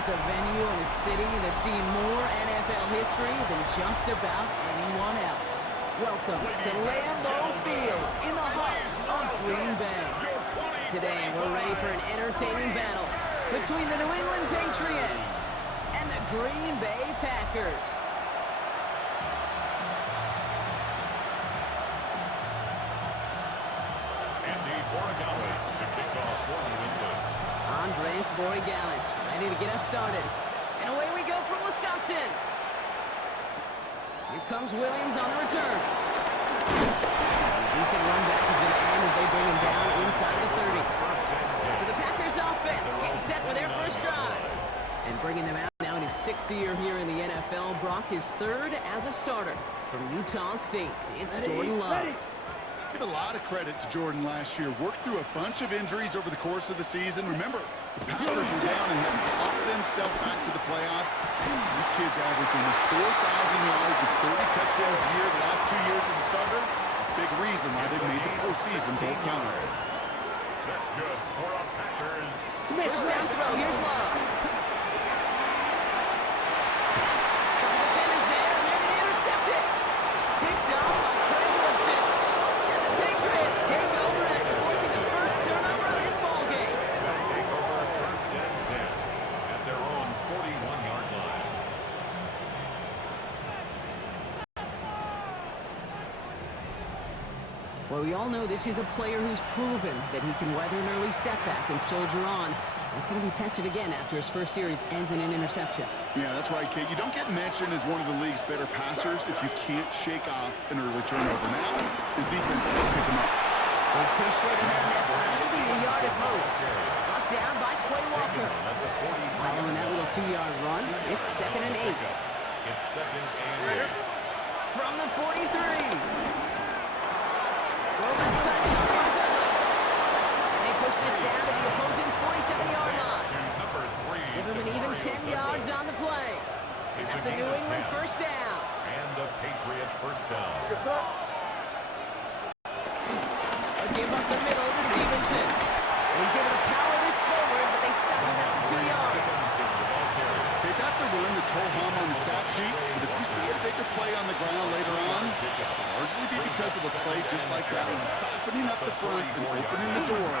It's a venue and a city that's seen more NFL history than just about anyone else. Welcome to Lambeau Field in the heart of Green Bay. Today, we're ready for an entertaining battle between the New England Patriots and the Green Bay Packers. Andres Borregales ready to get us started. And away we go from Wisconsin. Here comes Williams on the return. A decent run back is going to end as they bring him down inside the 30. So the Packers offense getting set for their first drive. And bringing them out now in his 6th year here in the NFL. Brock is 3rd as a starter from Utah State. It's Jordan Love. Give a lot of credit to Jordan last year. Worked through a bunch of injuries over the course of the season. Remember, the Packers were down and had to claw themselves back to the playoffs. This kid's averaged almost 4,000 yards and 30 touchdowns a year the last 2 years as a starter. Big reason why they made the postseason both times. That's good for our Packers. First down throw. Here's Love. Couple defenders there, and they're going to intercept it. Picked off by Craig Woodson. And the Patriots take over after forcing the first turnover of this ballgame. They'll take over first and 10 at their own 41-yard line. Well, we all know this is a player who's proven that he can weather an early setback and soldier on. It's going to be tested again after his first series ends in an interception. Yeah, that's right, Kate. You don't get mentioned as one of the league's better passers if you can't shake off an early turnover. Now, his defense can pick him up. He's pushed straight ahead, and that's maybe a yard at most. Brought down by Quay Walker. Following that little 2-yard run, it's 2nd and 8. It's 2nd and 8. From the 43. Roman sights on by Douglas. And they push this down to the opposing 47-yard line. Give him an even 10 yards on the play. And that's a New England first down. And a Patriot first down. A give up the middle to Stevenson. And he's able to power this forward, but they stop him after 2 yards. Okay, that's a run that's ho-hum on the stat sheet, but if you see a bigger play on the ground later on, it'll largely be because of a play just like that one, softening up the front and opening the door.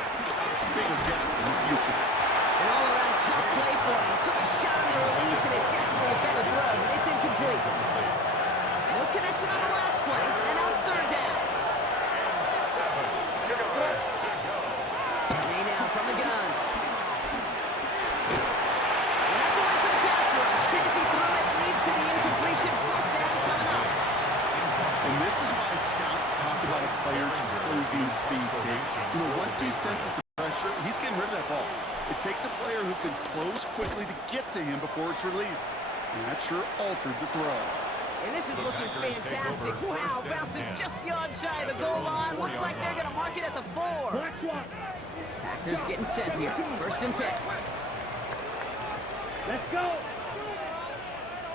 Bigger gap in the future. An all-around tough play for him. He took a shot on the release, and it definitely affected the throw. It's incomplete. No connection on the last play, and now it's 3rd down. May now from the gun. And that's a win for the pass rush. As he threw it, leads to the incompletion. 4th down coming up. And this is why scouts talk about a player's closing speed, Kate. You know, once he senses the pressure, he's getting rid of that ball. It takes a player who can close quickly to get to him before it's released. And that sure altered the throw. And this is looking fantastic. Wow, bounces just yards shy of the goal line. Looks like they're going to mark it at the 4. Packers getting set here. 1st and 10. Let's go.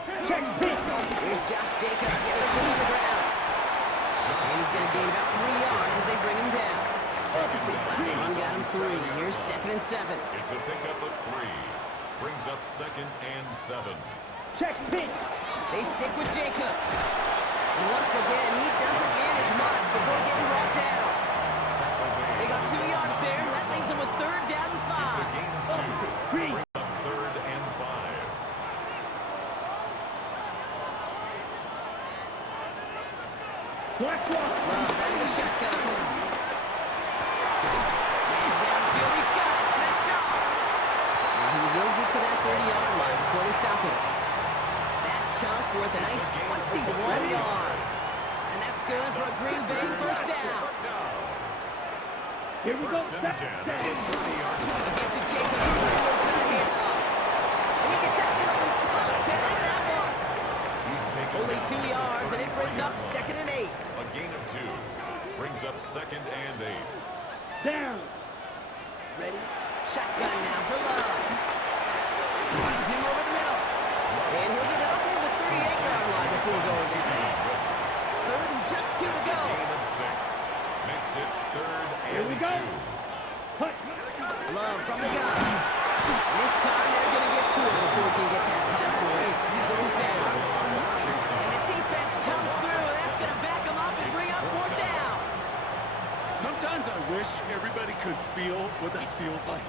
Here's Josh Jacobs getting 2 on the ground. And he's going to gain about 3 yards as they bring him down. Last one got him 3. Here's 2nd and 7. It's a pickup of 3. Brings up 2nd and 7. Check pitch. They stick with Jacobs. And once again, he doesn't manage much before getting brought down. They got 2 yards there. That leaves them with 3rd down and 5. It's a gain of 2. Brings up 3rd and 5. Black one. Love running the shotgun. And downfield, he's got it. That's Dobbs. And he will get to that 30-yard line before they stop him. That chunk worth a nice 21 yards. And that's good for a Green Bay first down. Here we go. First and 10 at the 30-yard line. Get to Jacobs on the inside here. And he gets absolutely clocked to end that one. He's taken Only down 2 yards, and it brings up 2nd and 8. a gain of 2. Brings up 2nd and 8. Down. Ready? Shotgun now for Love. Finds him over the middle. And he'll get it up near the 38-yard line before going down. 3rd and just 2 to go. Gain of 6. Makes it 3rd Here we and go. 2. Hut. Love from the gun. And this time they're going to get to it before that feels like.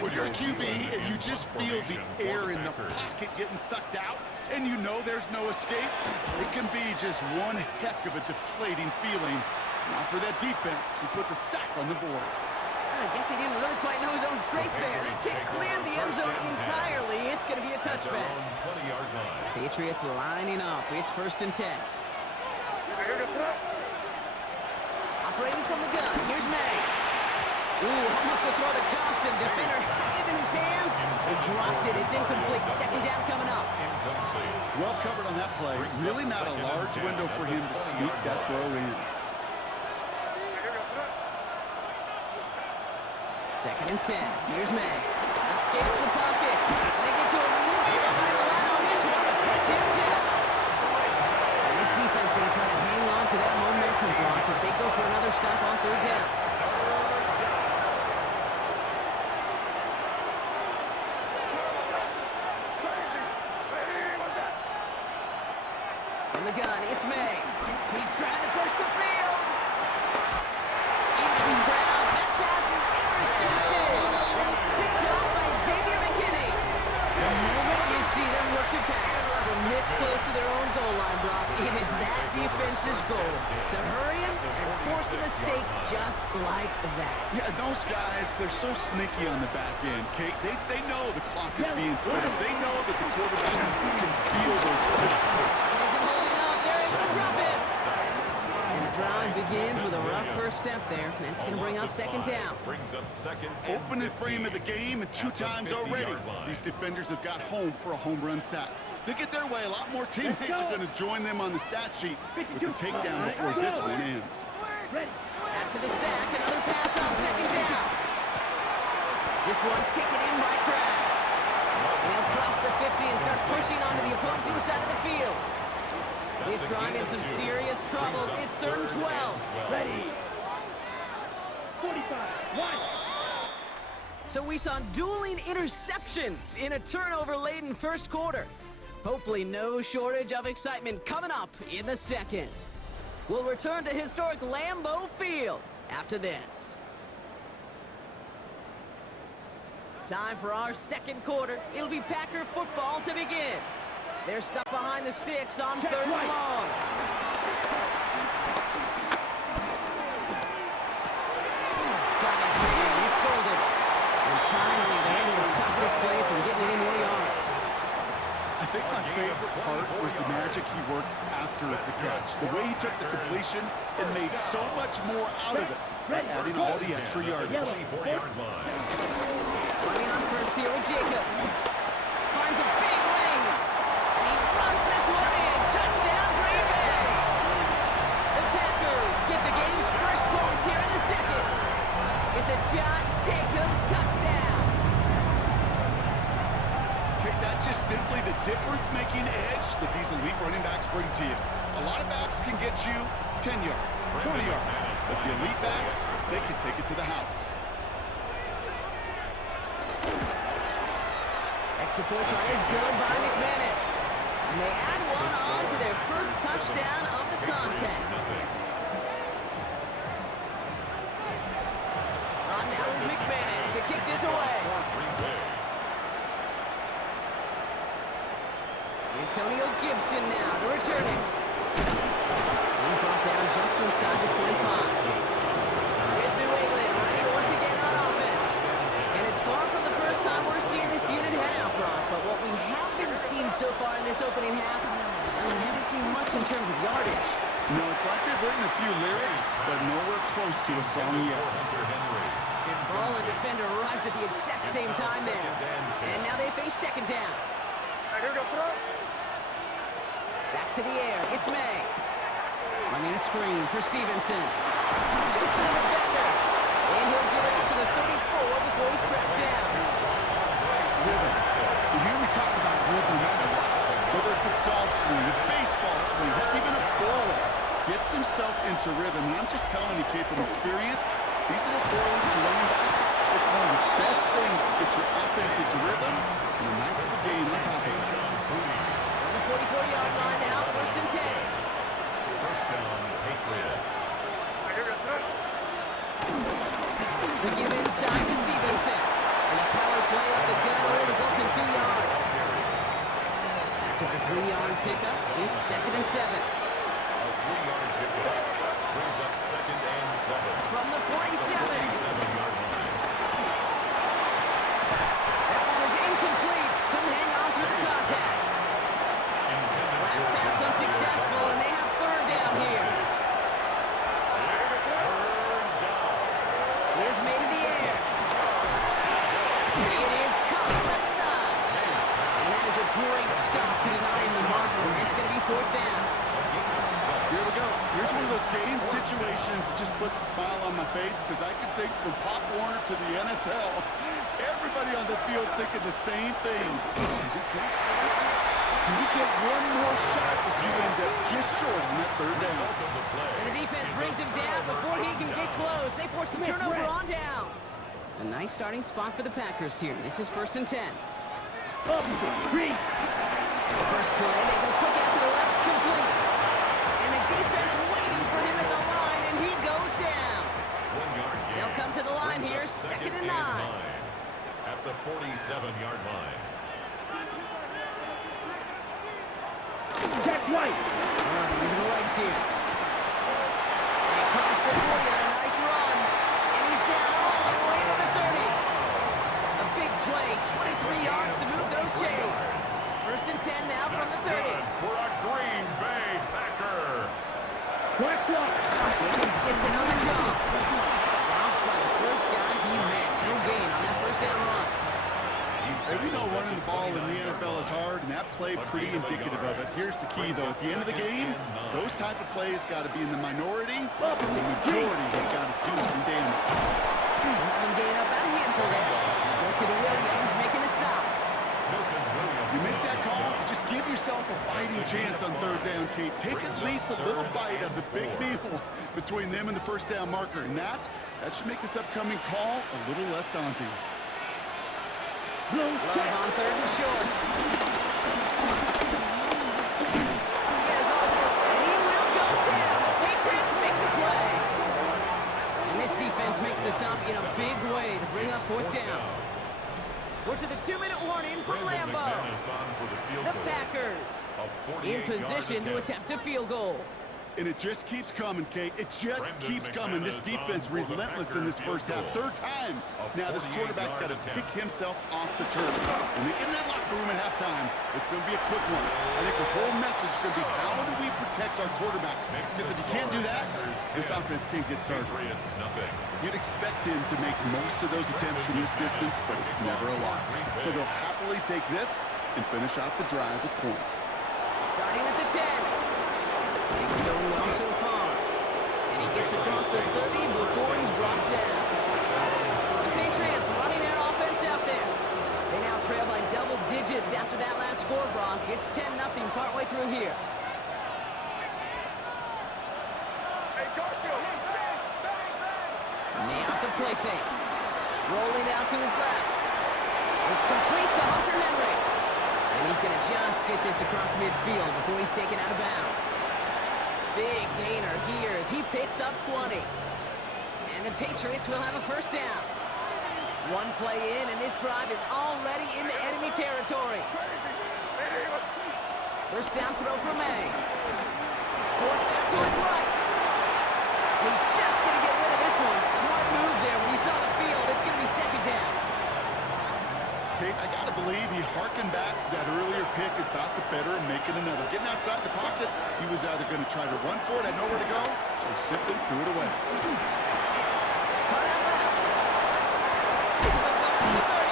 When you're a QB and you just feel the air in the pocket getting sucked out, and you know there's no escape, it can be just one heck of a deflating feeling. Now for that defense, who puts a sack on the board. I guess he didn't really quite know his own strength there. That kick cleared the end zone entirely. It's going to be a touchback. Patriots lining up. It's 1st and 10. Operating from the gun. Here's May. Ooh, almost a throw that cost him. Defender had it in his hands. He dropped it. It's incomplete. 2nd down coming up. Well covered on that play. Really not a large window for him to sneak that throw in. 2nd and 10. Here's May. Escapes the pocket. And they get to him way behind the line on this one to take him down. And this defense going to try to hang on to that momentum block as they go for another stop on 3rd down. From the gun, it's May. He's trying to push the field. Into the crowd. That pass is intercepted. Picked off by Xavier McKinney. The moment you see them look to pass from this close to their own goal line, Brock, it is that defense's goal to hurry him and force a mistake just like that. Yeah, those guys, they're so sneaky on the back end, Kate. They know the clock is being spent. They know that the quarterback can feel those flips. It isn't holding up. They're able to drop it. And the drive begins with a rough first step there. That's going to bring up 2nd down. Opening frame of the game, and 2 times already, these defenders have got home for a home run sack. They get their way, a lot more teammates are going to join them on the stat sheet with the takedown before this one ends. After the sack, another pass on 2nd down. This one taken in by Kraft. They'll cross the 50 and start pushing onto the opposing side of the field. This drive in some serious trouble. It's 3rd and 12. Ready. 45. 1. So we saw dueling interceptions in a turnover-laden first quarter. Hopefully no shortage of excitement coming up in the 2nd. We'll return to historic Lambeau Field after this. Time for our 2nd quarter. It'll be Packer football to begin. They're stuck behind the sticks on 3rd and long. Got his man. It's golden. And finally, they're able to stop this play from getting any more yards. I think my favorite part was the magic he worked after the catch. The way he took the completion and made so much more out of it, adding all the extra yardage. Running on first here with Jacobs. Finds a big lane. And he runs this one in. Touchdown, Green Bay. The Packers get the game's first points here in the 2nd. It's a Josh Jacobs touchdown. Okay, that's just simply the difference-making edge that these elite running backs bring to you. A lot of backs can get you 10 yards, 20 yards. But the elite backs, they can take it to the house. Extra point try is good by McManus. And they add one on to their first touchdown of the contest. On now is McManus to kick this away. Antonio Gibson now to return it. He's brought down just inside the 25. Here's New England ready once again on offense. And it's far from the first time we're seeing this unit head out, Brock. But what we haven't seen so far in this opening half, we haven't seen much in terms of yardage. No, it's like they've written a few lyrics, but nowhere close to a song yet. Ball and defender arrived at the exact same time there. And now they face 2nd down. Back to the air. It's May. Running a screen for Stevenson. Took the defender. And he'll get it out to the 34 before he's tracked down. Rhythm. You hear me talk about rhythm a lot. Whether it's a golf swing, a baseball swing, heck, even a bowler gets himself into rhythm. And I'm just telling you, kid, from experience, these little throws to running backs, it's one of the best things to get your offense into rhythm and a nice little gain on top of it. On the 44-yard line now, 1st and 10. First down, Patriots. The give inside to Stevenson. And a power play up the gut only results in 2 yards. After the 3-yard pickup, it's 2nd and 7. A 3-yard pickup brings up 2nd and 7. From the 47. 47-yard line. That one is incomplete. Couldn't hang on through the contacts. Last pass unsuccessful, and they have 3rd down here. Here's made in the air. It is caught left side. And that is a great stop to denying the marker. It's going to be 4th down. Here we go. Here's one of those game situations that just puts a smile on my face because I can think from Pop Warner to the NFL, everybody on the field thinking the same thing. Can we get one more shot as you end up just short on that 3rd down? And the defense brings him down before he can get close. They force the turnover on downs. A nice starting spot for the Packers here. This is 1st and 10. Up, reach. First play, they go quick out to the left, complete. And the defense waiting for him at the line, and he goes down. 1-yard gain. They'll come to the line here, 2nd and 9. At the 47-yard line. Check right. Using the legs here. Across the 40 on a nice run. And he's down all the way to the 30. A big play, 23 yards to move those chains. 1st and 10 now from the 30. Good for a Green Bay Packer. Black block. Jacobs gets it on the jump. Routes by the first guy he met. No gain on that 1st down run. Hey, we know running the ball in the NFL is hard, and that play pretty indicative of it. Here's the key, though. At the end of the game, those type of plays got to be in the minority, and the majority have got to do some damage. One gain up at a handful there. Go to the Williams, making the stop. You make that call to just give yourself a fighting chance on 3rd down, Kate. Take at least a little bite of the big meal between them and the 1st down marker, and that should make this upcoming call a little less daunting. Love on 3rd and short. He has all, and he will go down. The Patriots make the play. And this defense makes the stop in a big way to bring up 4th down. We're to the 2-minute warning from Lambeau. The Packers in position to attempt a field goal. And it just keeps coming, Kate. It just keeps coming. This defense relentless in this 1st half. 3rd time. Now this quarterback's got to pick himself off the turf. When they get in that locker room at halftime, it's going to be a quick one. I think the whole message is going to be, how do we protect our quarterback? Because if you can't do that, this offense can't get started. You'd expect him to make most of those attempts from this distance, but it's never a lot. So they'll happily take this and finish off the drive with points. Starting at the 10. Things going well so far. And he gets across the 30 before he's brought down. The Patriots running their offense out there. They now trail by double digits after that last score, Brock. It's 10-0 partway through here. Now the play fake. Rolling out to his left. It's complete to Hunter Henry. And he's going to just get this across midfield before he's taken out of bounds. Big gainer here as he picks up 20. And the Patriots will have a 1st down. One play in, and this drive is already into enemy territory. 1st down throw for May. Forced out to his right. He's just going to get rid of this one. Smart move there. When you saw the field, it's going to be 2nd down. Kate, I got to believe he harkened back to that earlier pick and thought the better of making another. Getting outside the pocket, he was either going to try to run for it, had nowhere to go, so he simply threw it away. Cut out left. He's still going to the 30.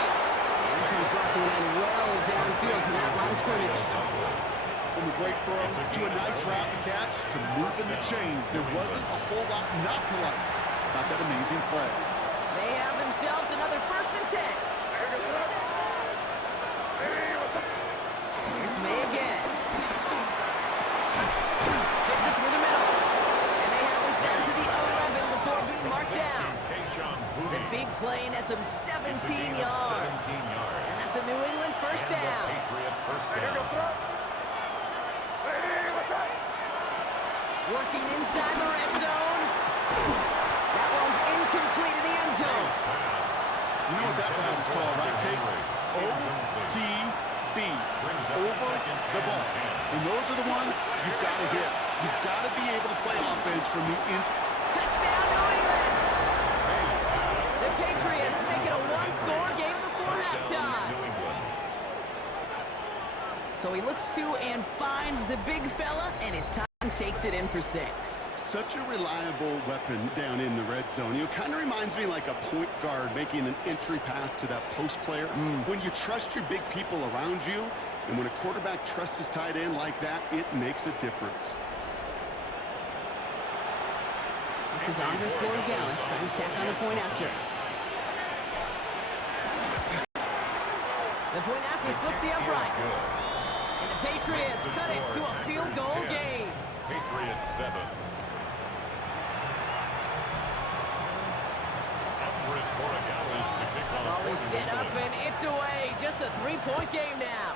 And this one's brought to an end well downfield from that line of scrimmage. From a great throw to a nice route and catch to moving the chains. There wasn't a whole lot not to like about that amazing play. They have themselves another 1st and 10. Here's May again. Fits it through the middle. And they have this down to the 11 before being marked down. The big play nets him 17 yards. And that's a New England 1st down. Working inside the red zone. That one's incomplete in the end zone. You know what that route is called, right, Kate? OTB. Over the ball. And those are the ones you've got to hit. You've got to be able to play offense from the inside. Touchdown, New England! The Patriots make it a one-score game before halftime. So he looks to and finds the big fella, and his time takes it in for 6. Such a reliable weapon down in the red zone. You know, kind of reminds me like a point guard making an entry pass to that post player. When you trust your big people around you, and when a quarterback trusts his tight end like that, it makes a difference. This is Andres Borregales trying to tack on the point after. The point after splits the uprights. And the Patriots cut it to a field goal game. Patriots 7. Andres Borregales to kick off. Ball is set up and it's away. Just a 3-point game now.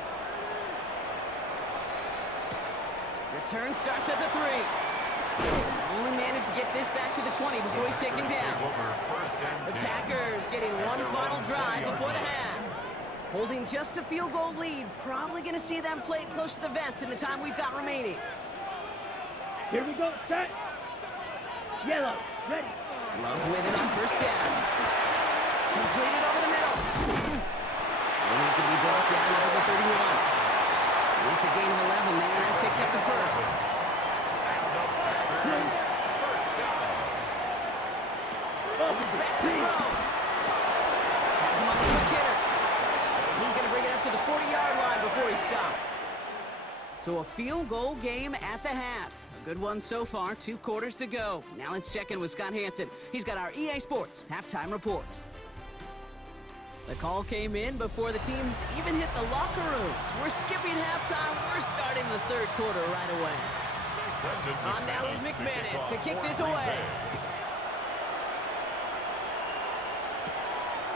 Return starts at the 3. Only managed to get this back to the 20 before he's taken down. The Packers getting one final drive before the half. Holding just a field goal lead. Probably going to see them play it close to the vest in the time we've got remaining. Here we go, set. Yellow, ready. Love with it on first down. Completed over the middle. And he's going to be brought down over the 31. It's a gain of 11 there, and that picks up the first. He's back to throw. Has him on the quick hitter. And he's going to bring it up to the 40-yard line before he stopped. So a field goal game at the half. A good one so far, 2 quarters to go. Now let's check in with Scott Hansen. He's got our EA Sports halftime report. The call came in before the teams even hit the locker rooms. We're skipping halftime. We're starting the third quarter right away. On now is McManus to kick this away.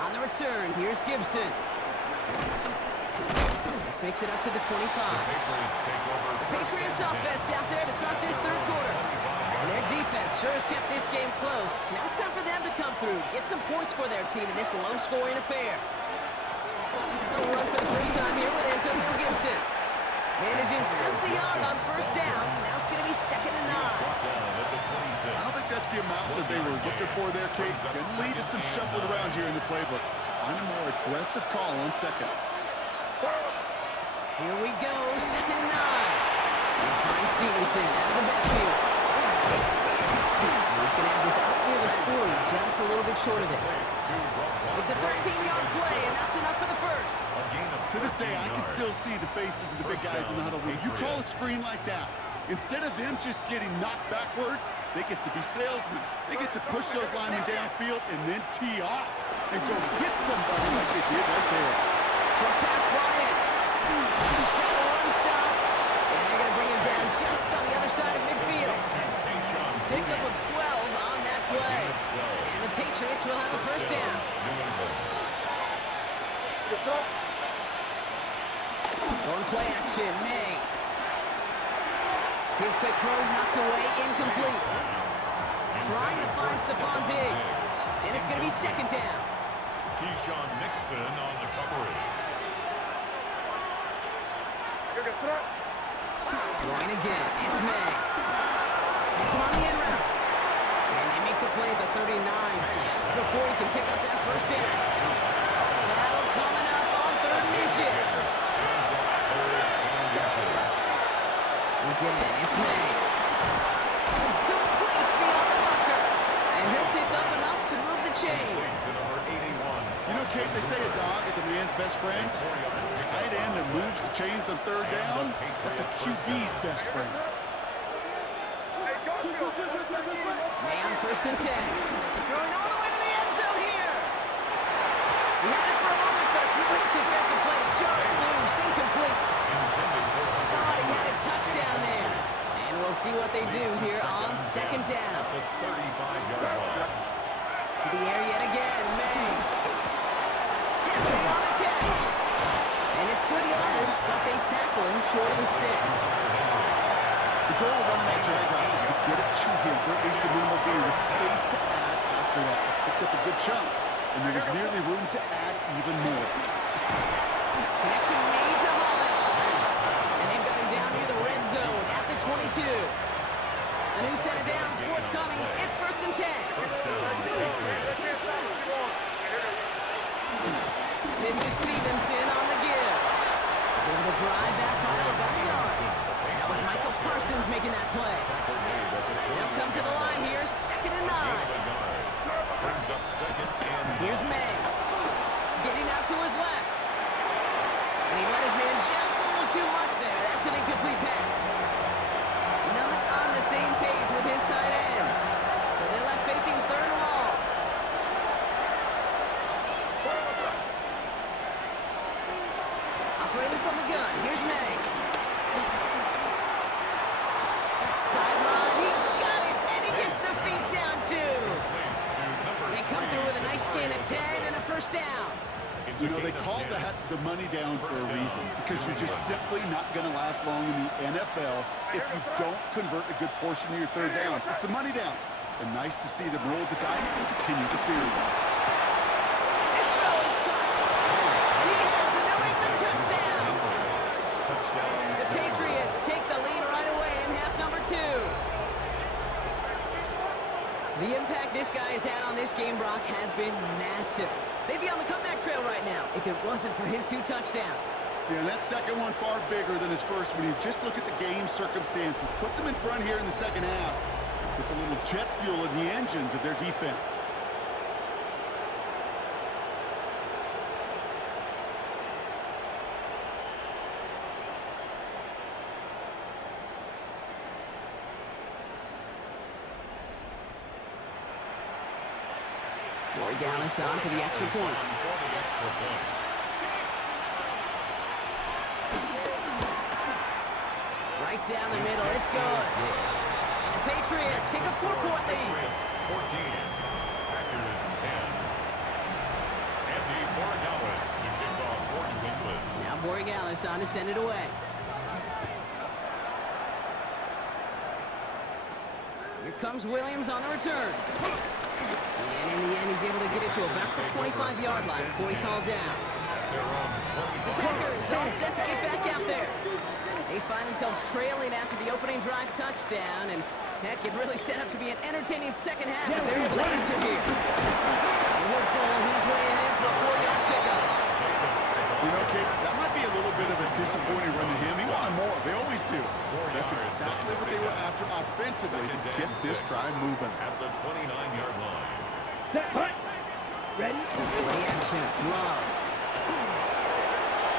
On the return, here's Gibson. This makes it up to the 25. The Patriots offense out there to start this third quarter. And their defense sure has kept this game close. Now it's time for them to come through, get some points for their team in this low-scoring affair. They'll run for the first time here with Antonio Gibson. Manages just a yard on first down. Now it's going to be 2nd and 9. I don't think that's the amount that they were looking for there, Kate. Going to lead to some shuffled around here in the playbook. On a more aggressive call on 2nd. Here we go, 2nd and 9. And find Stevenson out of the backfield. He's going to have this out near the 40, just a little bit short of it. It's a 13-yard play, and that's enough for the first. To this day, I can still see the faces of the big guys in the huddle room. You call a screen like that, instead of them just getting knocked backwards, they get to be salesmen. They get to push those linemen downfield and then tee off and go hit somebody like they did right there. Short pass brought in. Takes out a run stop. And they're going to bring him down just on the other side of midfield. Pickup of 12 on that play. And the Patriots will have a first down. On play action, May. His quick throw knocked away, incomplete. Trying to find Stephon Diggs. And it's going to be 2nd down. Keyshawn Nixon on the coverage. Going again, it's May. It's him on the end route. And they make the play at the 39 just before he can pick up that first down. Battle coming up on 3rd and inches. Again, it's May. Complete beyond the marker. And he'll pick up enough to move the chains. You know, Kate, they say a dog is a man's best friend. Tight end that moves the chains on 3rd down, that's a QB's best friend. May on 1st and 10. Throwing all the way to the end zone here. He had it for a moment, but a great defensive play to jar it loose. Incomplete. Thought he had a touchdown there. And we'll see what they do here on 2nd down. To the air yet again, May. Heavily on the catch. And it's good yardage, but they tackle him short of the sticks. The goal of running that drag route is to get it to him for at least a minimal gain with space to add after that. Picked up a good chunk. and there was nearly room to add even more. Connection made to Hollins. And they've got him down near the red zone at the 22. A new set of downs forthcoming. It's 1st and 10. First down, Patriots. This is Stevenson on the give. He's able to drive that pile backyard. That was Michael Parsons making that play. They'll come to the line here, 2nd and 9. Brings up 2nd and 9. Here's May. Getting out to his left. And he let his man just a little too much there. That's an incomplete pass. Not on the same page with his tight end. So they're left facing 3rd and long. Operating from the gun. Here's May. Sideline. He's got it. And he gets the feet down too. They come through with a nice gain of 10 and a 1st down. You know, they call that the money down for a reason, because you're just simply not going to last long in the NFL if you don't convert a good portion of your 3rd downs. It's the money down. And nice to see them roll the dice and continue the series. This throw is caught. And he has a New England touchdown. The Patriots take the lead right away in half number 2. The impact this guy has had on this game, Brock, has been massive. They'd be on the comeback trail right now if it wasn't for his 2 touchdowns. Yeah, and that second one far bigger than his first when you just look at the game circumstances. Puts him in front here in the second half. Puts a little jet fuel in the engines of their defense. Gallis on for the extra point. Right down the middle, it's good. And the Patriots take a 4-point lead. 14, Packers 10. Andy Borregales to kick off for New England. Now Borregales on to send it away. Here comes Williams on the return. And in the end, he's able to get it to about the 25-yard line before he's hauled down. The Packers all set to get back out there. They find themselves trailing after the opening drive touchdown, and heck, it really set up to be an entertaining second half, but they're able to answer here. Woodbull, he's way ahead for a 4-yard pickup. You know, Kate, that might be a little bit of a disappointing run to him. He wanted more. They always do. That's exactly what they were after offensively to get this drive moving. At the 29-yard line. Set, punt. Ready? Play action. Love.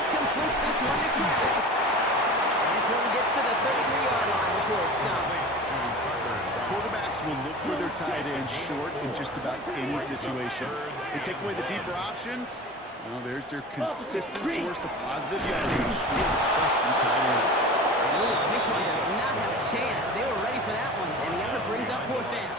Completes this one to Craig. And this one gets to the 33-yard line before it's stopped. Quarterbacks will look for their tight end short in just about any situation. They take away the deeper options. Well, there's their consistent source of positive yardage. Trusting tight end. And this one does not have a chance. They were ready for that one, and the effort brings up 4th down.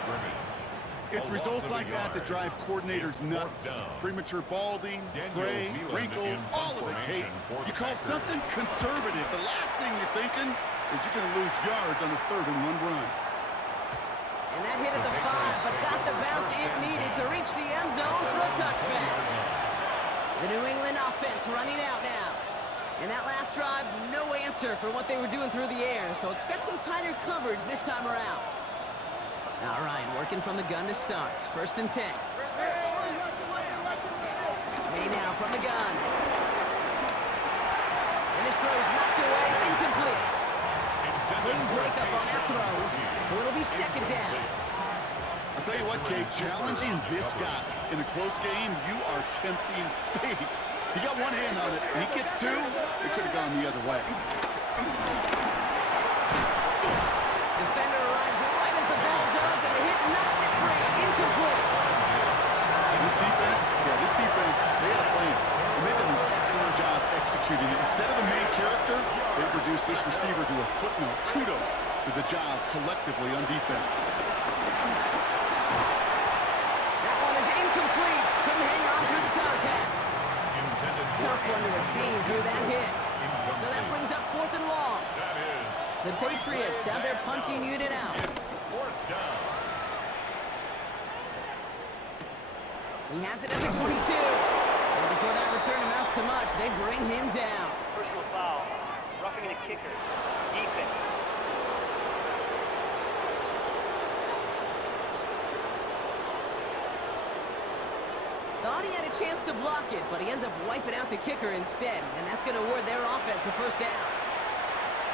It's results like that that drive coordinators nuts. Premature balding, gray, wrinkles, all of it, Kate. You call something conservative. The last thing you're thinking is you're going to lose yards on a 3rd and 1 run. And that hit at the 5, but got the bounce it needed to reach the end zone for a touchback. The New England offense running out now. And that last drive, no answer for what they were doing through the air, so expect some tighter coverage this time around. All right, working from the gun to start. 1st and 10. May now from the gun. And this throw is knocked away, incomplete. Clean breakup on that throw, so it'll be 2nd down. I'll tell you what, Kate, challenging this guy in a close game, you are tempting fate. He got one hand on it, and he gets 2. It could have gone the other way. Defender arrives right as the ball does, and the hit knocks it free. Incomplete. This defense, they had a plan. And they've done an excellent job executing it. Instead of the main character, they've reduced this receiver to a footnote. Kudos to the job collectively on defense. That one is incomplete. Couldn't hang on through the contact. Tough one to retain through that hit. So that brings up 4th and long. The Patriots have their punting unit out. He has it at the 22. And before that return amounts to much, they bring him down. Personal foul. Roughing the kicker. Defense. Thought he had a chance to block it, but he ends up wiping out the kicker instead, and that's going to award their offense a first down.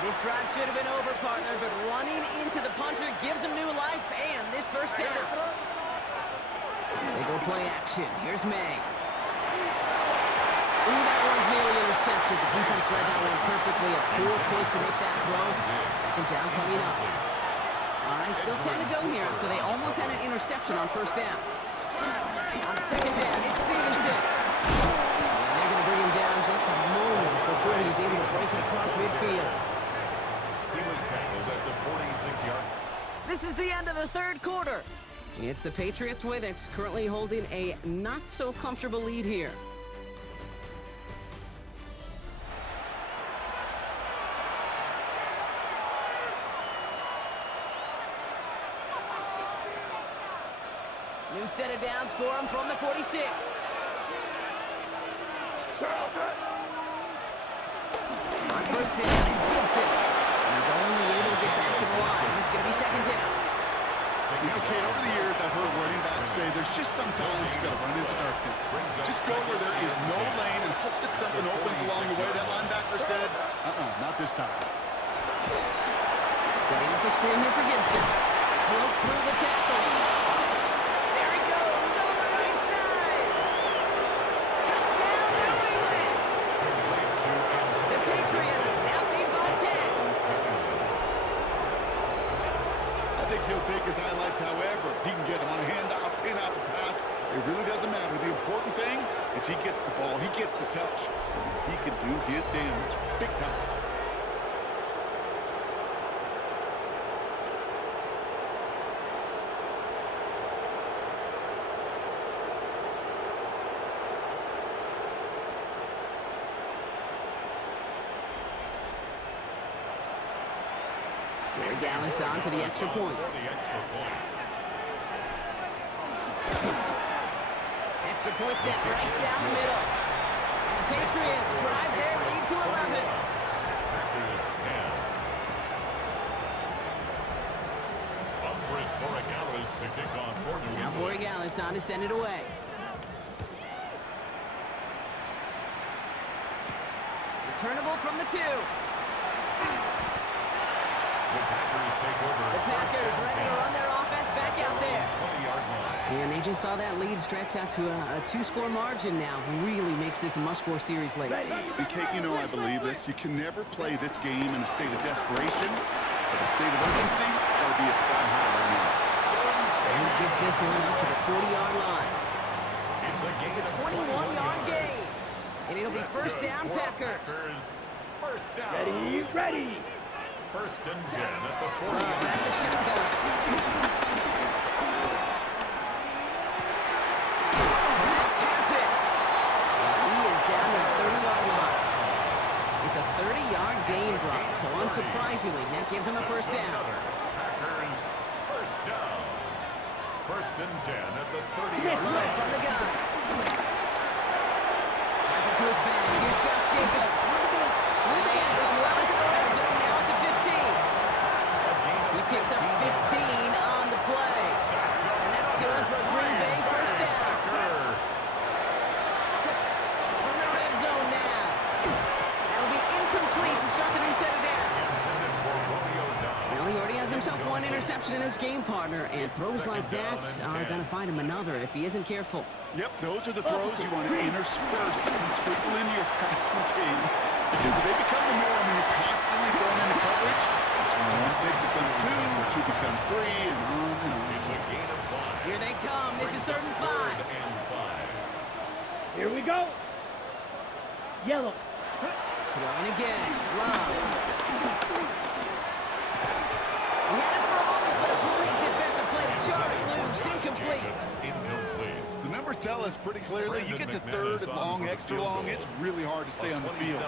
This drive should have been over, partner, but running into the puncher gives him new life and this first down. They go play action. Here's May. Ooh, that one's nearly intercepted. The defense read that one perfectly. A cool choice to make that throw. Second down coming up. All right, still 10 to go here after they almost had an interception on first down. On second down, it's Stevenson. And they're going to bring him down just a moment before he's able to break it across midfield. He was tackled at the 46-yard. This is the end of the third quarter. It's the Patriots with it, currently holding a not-so-comfortable lead here. New set of downs for him from the 46. On first down, it's Gibson. He's only able to get back to the line. It's going to be second down. Okay, over the years, I've heard running backs say there's just sometimes you got to run into darkness. Just go where there is no lane and hope that something opens along the way. That linebacker said, not this time. Setting up the screen here for Gibson. Broke through the tackle. There he goes on the right side. Touchdown, New England. The Patriots now lead by 10. I think he'll take his highlights however. He can get them on a handoff, pin out the pass. It really doesn't matter. The important thing is he gets the ball. He gets the touch. He can do his damage big time. Gallis on for the extra point. Extra point set right down the middle. And the Patriots drive their lead to 11. Packers 10. Umbrus to kick on for New Now England. Gallis on to send it away. Returnable from the 2. The Packers ready to run their offense back out there. 20-yard line. And they just saw that lead stretch out to a 2-score margin now. Really makes this a must-score series late. And Kate, you know I believe this. You can never play this game in a state of desperation. But a state of urgency, that would be a sky high right now. And he gets this one up to the 40-yard line. It's a 21-yard gain. And it'll be first down, Packers. First down. Ready, ready. First and 10 at the 40. Back the shotgun. Left has it. And he is down to the 30-yard line. It's a 30-yard gain, Brock. So unsurprisingly, that gives him a first down. Packers first down. First and 10 at the 30-yard Low line. from the gun. Has it to his back. Here's Josh Jacobs. And they have this well into the red zone now at the 15. He picks up 15 on the play. And that's good for a Green Bay first down. From the red zone now. That'll be incomplete to start the new set of downs. Well, he already has himself one interception in this game, partner, and throws like that are going to find him another if he isn't careful. Yep, those are the throws you want to intersperse and sprinkle into your passing game. Because if they become the norm and you're constantly throwing into coverage, that's when one thing becomes two, two becomes three, and on and on. It's a gain of 5. Here they come. This is 3rd and 5. Here we go. Yellow. Throwing again. Love. He had it for a moment, but a great defensive play to jar it loose. Incomplete. Incomplete. The numbers tell us pretty clearly, you get to 3rd and long, extra long, it's really hard to stay on the field.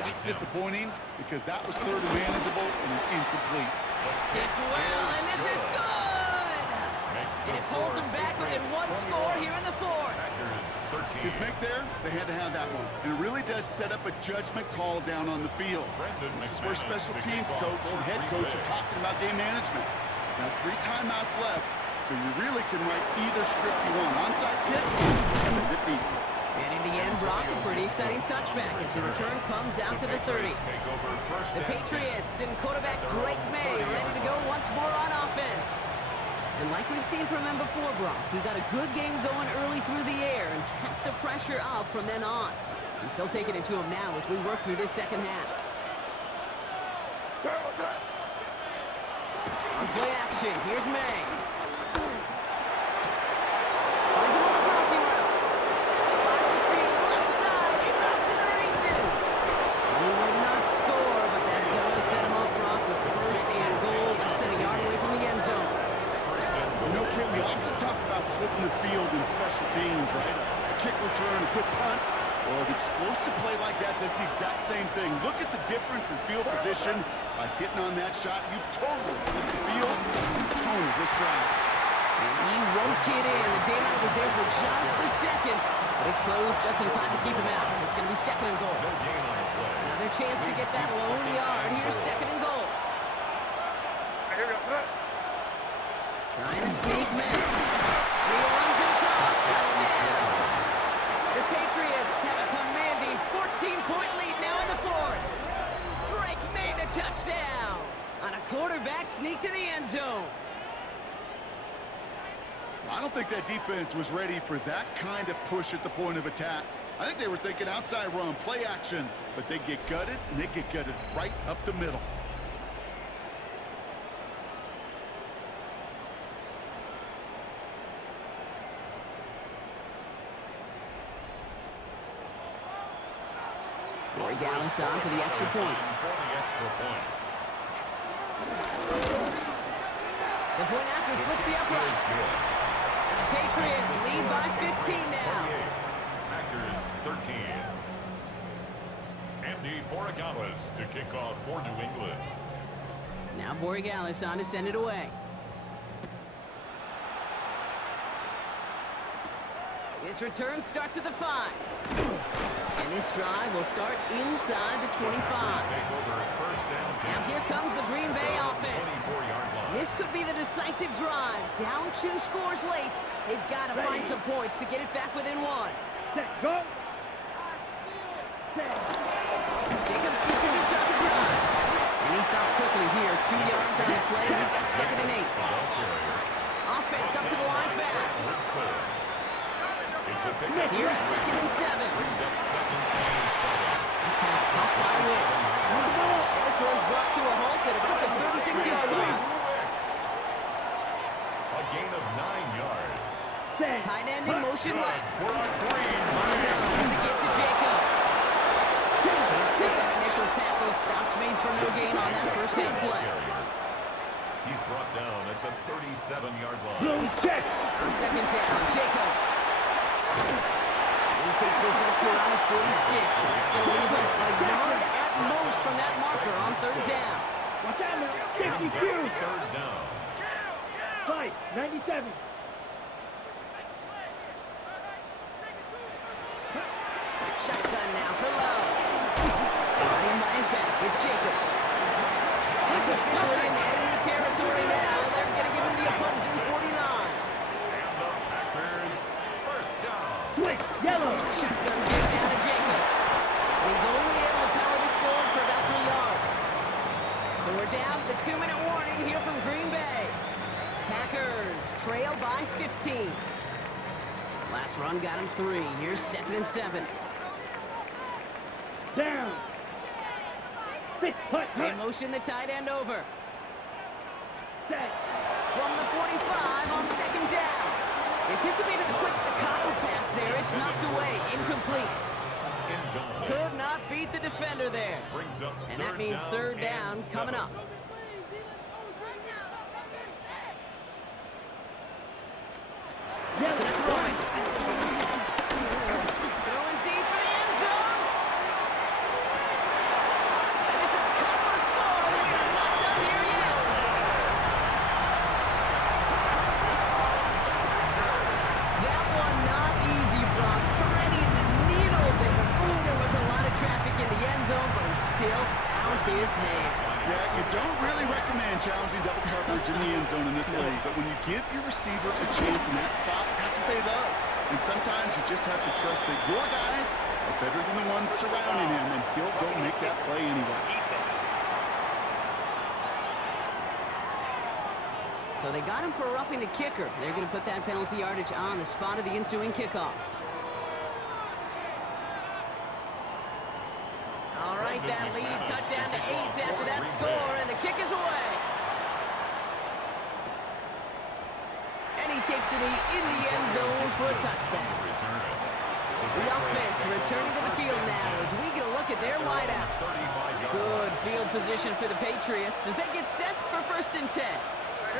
That's disappointing because that was 3rd and manageable and incomplete. Kicked well, and this is good! And it pulls him back within 1 score here in the 4th. His make there, they had to have that one. And it really does set up a judgment call down on the field. This is where special teams coach and head coach are talking about game management. Now 3 timeouts left, so you really can write either script you want. Onside kick, send it deep. And in the end, Brock, a pretty exciting touchback as the return comes out to the 30. The Patriots and quarterback Drake May ready to go once more on offense. And like we've seen from him before, Brock, he got a good game going early through the air and kept the pressure up from then on. He's still taking it to him now as we work through this second half. On play action, here's May. Finds him on the crossing route. Finds a seam, left side, he's off to the races. He would not score, but that does set him up, Brock, with first and goal, less than a yard away from the end zone. You know, Kim, we often talk about flipping the field in special teams, right? A kick return, a good punt. Well, an explosive play like that does the exact same thing. Look at the difference in field position. By hitting on that shot, you've totally flipped the field and toned this drive. And he won't get in. The daylight was there for just a second, but it closed just in time to keep him out. So it's going to be second and goal. Another chance to get that lone yard. Here's second and goal. Trying to sneak May. He runs it across. Touchdown! The Patriots have a commanding 14-point lead now in the fourth. Drake made the touchdown on a quarterback sneak to the end zone. I don't think that defense was ready for that kind of push at the point of attack. I think they were thinking outside run, play action, but they get gutted, and they get gutted right up the middle. Roy Gallis on for the extra point. The point after splits the uprights. And the Patriots lead by 15 now. Packers 13. Andy Borregales to kick off for New England. Now Borregales on to send it away. This return starts at the 5. And this drive will start inside the 25. Now here comes the Green Bay offense. This could be the decisive drive. Down 2 scores late. They've got to find some points to get it back within 1. Set, go. Set. Jacobs gets it to start the drive. And he stopped quickly here. 2 yards on the play. We've got second and 8. Offense up to the line fast. Here's second and 7. Pass caught by Wicks. And this one's brought to a halt at about the 36-yard line. A gain of 9 yards. Tight end in motion left. It's a get to Jacobs. Can't sniff that initial tackle. Stops made for no gain on that first down play. He's brought down at the 37-yard line. On second down, Jacobs. He takes this up to around the 46. That's going to leave him a yard at most from that marker on third down. Watch out now. 52. Third down. Fight. 97. Shotgun now for Lowe. Got him by his back. It's Jacobs. He's officially in the enemy territory now. They're going to give him the opposing 49. And the Packers first down. Quick. Yellow. Shotgun kick down to Jacobs. And he's only able to power this forward for about 3 yards. So we're down to the 2-minute warning here from Green Bay. Packers trail by 15. Last run got him 3. Here's second and 7. Down. 6. Hut. They motion the tight end over. Set. From the 45 on second down. Anticipated the quick staccato pass there. It's knocked away. Incomplete. Could not beat the defender there. And that means third down coming up. Yellow. Throw it. Throwing deep for the end zone. And this is cut for a score. We are not done here yet. That one not easy, Brock. recommend challenging double coverage in the end zone in this league, but when you give your receiver a chance in that spot, that's what they love. And sometimes you just have to trust that your guys are better than the ones surrounding him, and he'll go make that play anyway. So they got him for roughing the kicker. They're going to put that penalty yardage on the spot of the ensuing kickoff. All right, that lead cut down to 8 after that score, and the kick is away. And he takes it in the end zone for a touchback. The offense returning to the field now as we get a look at their wideouts. Good field position for the Patriots as they get set for 1st and 10.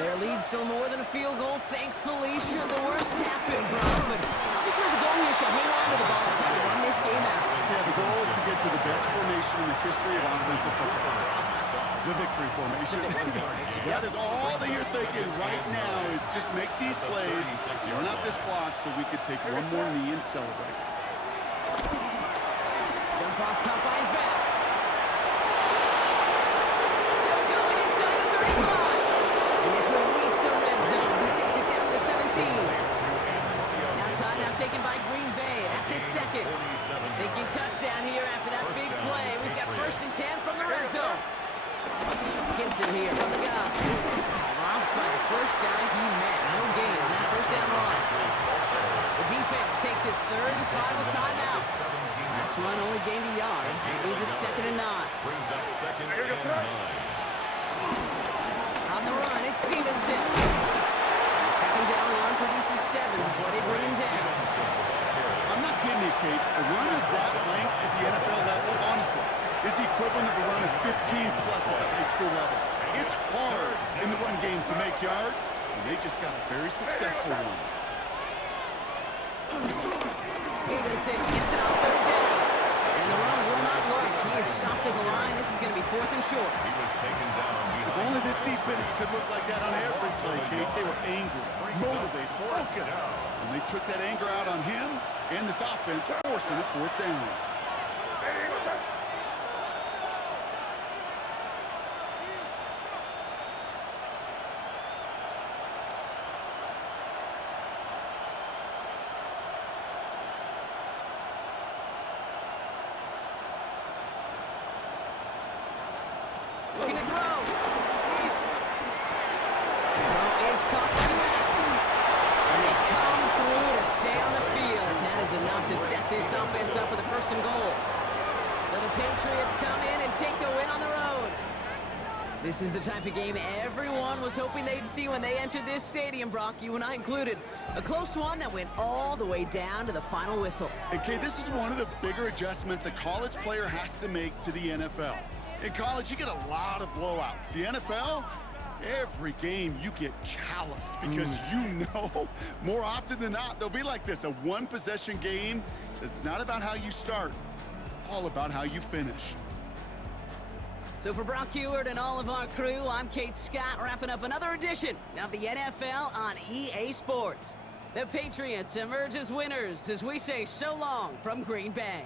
Their lead still more than a field goal, thankfully, should the worst happen, bro. But obviously the goal here is to hang on to the ball and try to run this game out. Yeah, the goal is to get to the best formation in the history of offensive football. The victory formation. That is all that you're thinking right now is just make these plays, run out this clock so we could take one more knee and celebrate. Dump off caught by his back. Still going inside the 35. And this will reach the red zone. He takes it down to 17. Now timeout taken by Green Bay. That's its second. Thinking touchdown here after that big play. We've got 1st and 10 from the red zone. Gibson here from the gun. Robbed by the first guy he met. No gain on that 1st down run. The defense takes its 3rd and final timeout. Last one only gained a yard. It means it's 2nd and 9. Brings up 2nd and 9. On the run, it's Stevenson. The 2nd down run produces 7 before they bring him down. I'm not kidding you, Kate. A run of that length at the NFL level, honestly, is the equivalent of a run of 15-plus at the high school level. It's hard in the run game to make yards, and they just got a very successful one. Stevenson gets it on 3rd down. And the run will not work. He is stopped at the line. This is going to be 4th and short. He was taken down. If only this defense could look like that on every play, Kate. They were angry, motivated, focused. And they took that anger out on him and this offense, forcing a 4th down. Looking to throw. Throw is caught by Matt. And they come through to stay on the field. That is enough to set this offense up with a 1st and goal. So the Patriots come in and take the win on the road. This is the type of game everyone was hoping they'd see when they entered this stadium, Brock, you and I included. A close one that went all the way down to the final whistle. Okay, this is one of the bigger adjustments a college player has to make to the NFL. In college, you get a lot of blowouts. The NFL, every game you get calloused because you know more often than not they'll be like this, a one-possession game. It's not about how you start. It's all about how you finish. So for Brock Heward and all of our crew, I'm Kate Scott, wrapping up another edition of the NFL on EA Sports. The Patriots emerge as winners as we say so long from Green Bay.